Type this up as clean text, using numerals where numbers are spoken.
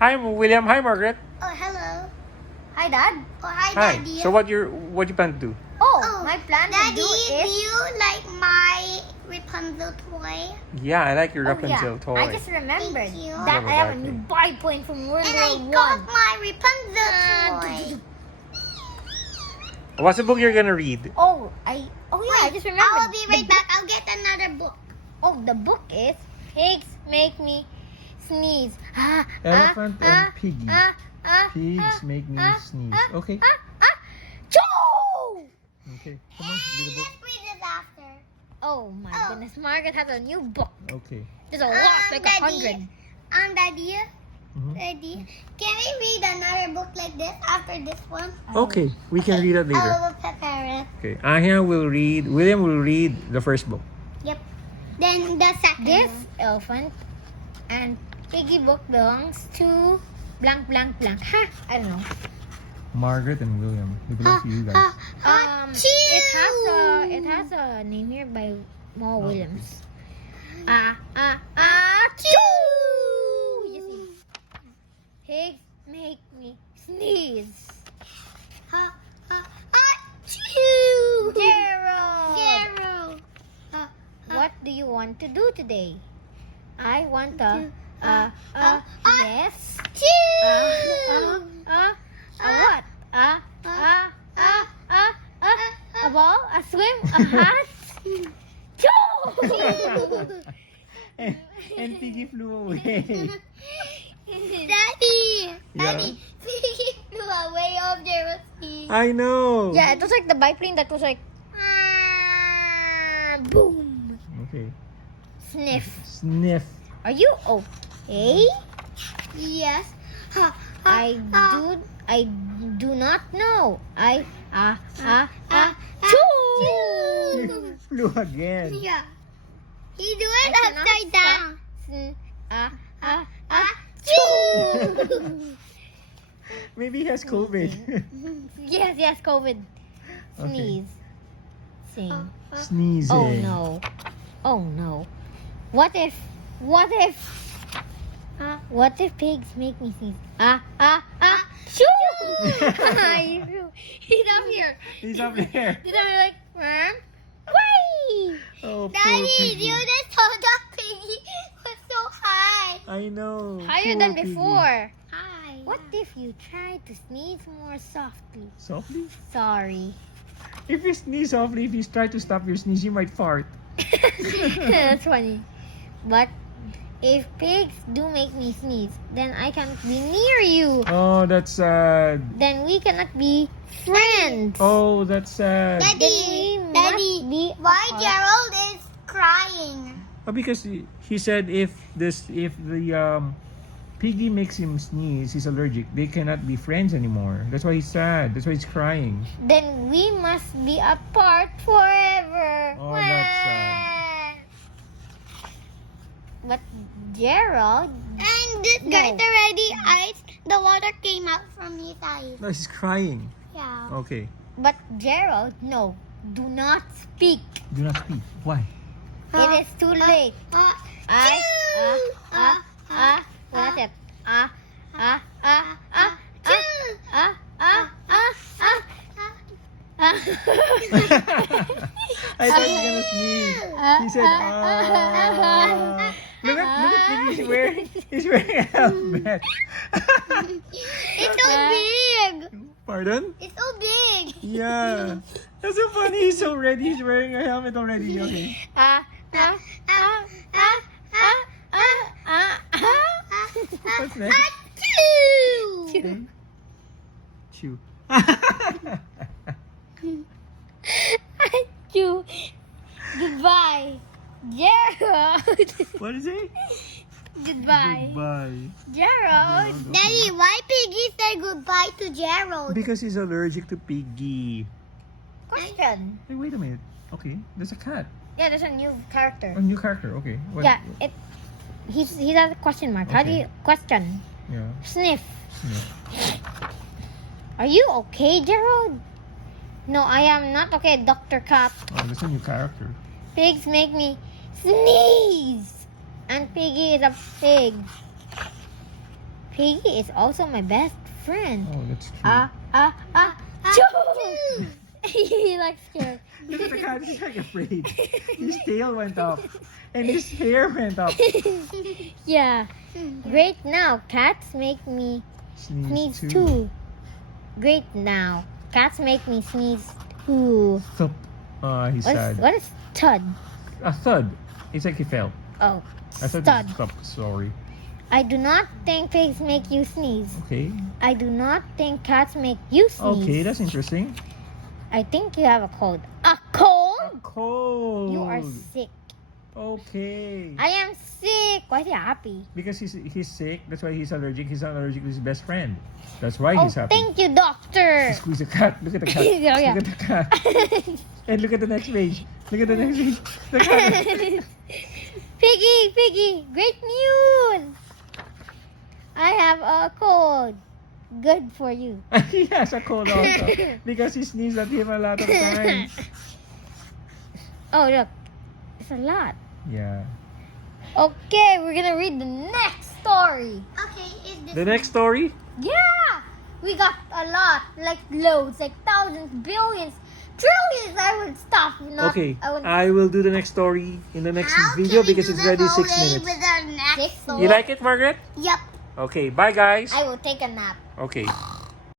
Hi, William. Hi, Margaret. Oh, hello. Hi, Dad. Oh, hi, Hi. Daddy. So what you plan to do? Oh, my plan Daddy, to do do is... you like my Rapunzel toy? Yeah, I like your Oh, Rapunzel yeah. toy. I just remembered Thank you. that Yeah, I have a exactly. new biplane from World And I War got One. my Rapunzel toy. What's the book you're gonna read? Oh, I just remembered. I will be right The back. I'll get another book. Oh, the book is Pigs Make Me Sneeze. Elephant and Piggie. Pigs make me sneeze. Okay. Choo! Okay. Come on, read the book. Let's read it after. Oh my goodness, Margaret has a new book. Okay. There's a lot, like 100. Daddy, Mhm. Daddy, can we read another book like this after this one? Okay, we can read it I later. will prepare it. Okay. William will read the first book. Yep. Then the second This one. elephant and piggy book belongs to blank blank blank. Ha! I don't know. Margaret and William. They belong to you guys. It has a name here by Mo Oh, Williams. Choo! You see, pigs make me sneeze. Achoo! Gerald, Zero. what do you want to do today? I want a yes. Choo! What? A ball? A swim? A hat? Choo! and Piggy flew away. Daddy! Yeah. Daddy! Piggy flew away of Gerald's feet. I know. Yeah, it was like the biplane that was like boom. Okay. Sniff. Sniff. Are you okay? Yes. I do not know. Choo! Flew again. Yeah. He do it I cannot upside down. Choo! Maybe he has COVID. Yes, COVID. Okay. Sneeze. Sing. Sneezing. Oh no. What if pigs make me sneeze? Choo! He's up here. He's up there. Did I like, whee! Oh, poor Daddy, Piggy. you just told that piggy was so high. I know. Higher Poor than Piggy. before. Hi. What if you try to sneeze more softly? Softly? Sorry. If you sneeze softly, if you try to stop your sneeze, you might fart. That's funny. But if pigs do make me sneeze, then I cannot be near you. Oh, that's sad. Then we cannot be friends. Oh, that's sad. Then we Daddy, must Daddy, be why apart. Gerald is crying? Oh, because he said if the Piggy makes him sneeze, he's allergic. They cannot be friends anymore. That's why he's sad. That's why he's crying. Then we must be apart forever. Oh, that's sad. But Gerald, And this guy's already iced. The water came out from his eyes. No, he's crying. Yeah. Okay. but Gerald, no, do not speak. Do not speak. Why? It is too late. What is it? I thought he was gonna sneeze. He said, ah. Look at Piggy. He's wearing a helmet. It's so big. Pardon? It's so big. Yeah. That's so funny. He's so ready. He's wearing a helmet already. Okay. What's next? Achoo! Chew. You. Goodbye, Gerald. What is it? Goodbye, Goodbye. Gerald. Daddy, why Piggy said goodbye to Gerald? Because he's allergic to Piggy. Question. Hey, wait a minute. Okay, there's a cat. Yeah, there's a new character. A new character. Okay. What- Yeah, he's a question mark. How do Okay. you question? Yeah. Sniff. Yeah. Are you okay, Gerald? No, I am not okay, Dr. Cat. Oh, there's a new character. Pigs make me sneeze. And Piggy is a pig. Piggy is also my best friend. Oh, that's true. Choo! He likes scared. Look at the cat. He's like afraid. His tail went up. And his hair went up. Yeah. Great now. Cats make me sneeze too. Great now. Cats make me sneeze too. Thup. He's sad. What is thud? A thud. It's like he fell. Oh, I thought thud. it's thup. Sorry. I do not think pigs make you sneeze. Okay. I do not think cats make you sneeze. Okay, that's interesting. I think you have a cold. A cold? A cold. You are sick. Okay. I am sick. Why is he happy? Because he's sick. That's why he's allergic. He's not allergic to his best friend. That's why Oh, he's happy. thank you, doctor. Squeeze the cat. Look at the cat. Oh, yeah. Look at the cat. And look at the next page. Look at the next page. The cat. Piggy, great news. I have a cold. Good for you. He has a cold also. Because he sneezed at him a lot of times. Oh, look. It's a lot. Yeah. Okay, we're gonna read the next story. Okay, is this The next story? Yeah! We got a lot. Like loads. Like thousands, billions, trillions. I would stop. Not, Okay. I I will do the next story in the next How video can we because do it's them already 6 already minutes. with our next 6 story? You like it, Margaret? Yep. Okay. Bye, guys. I will take a nap. Okay.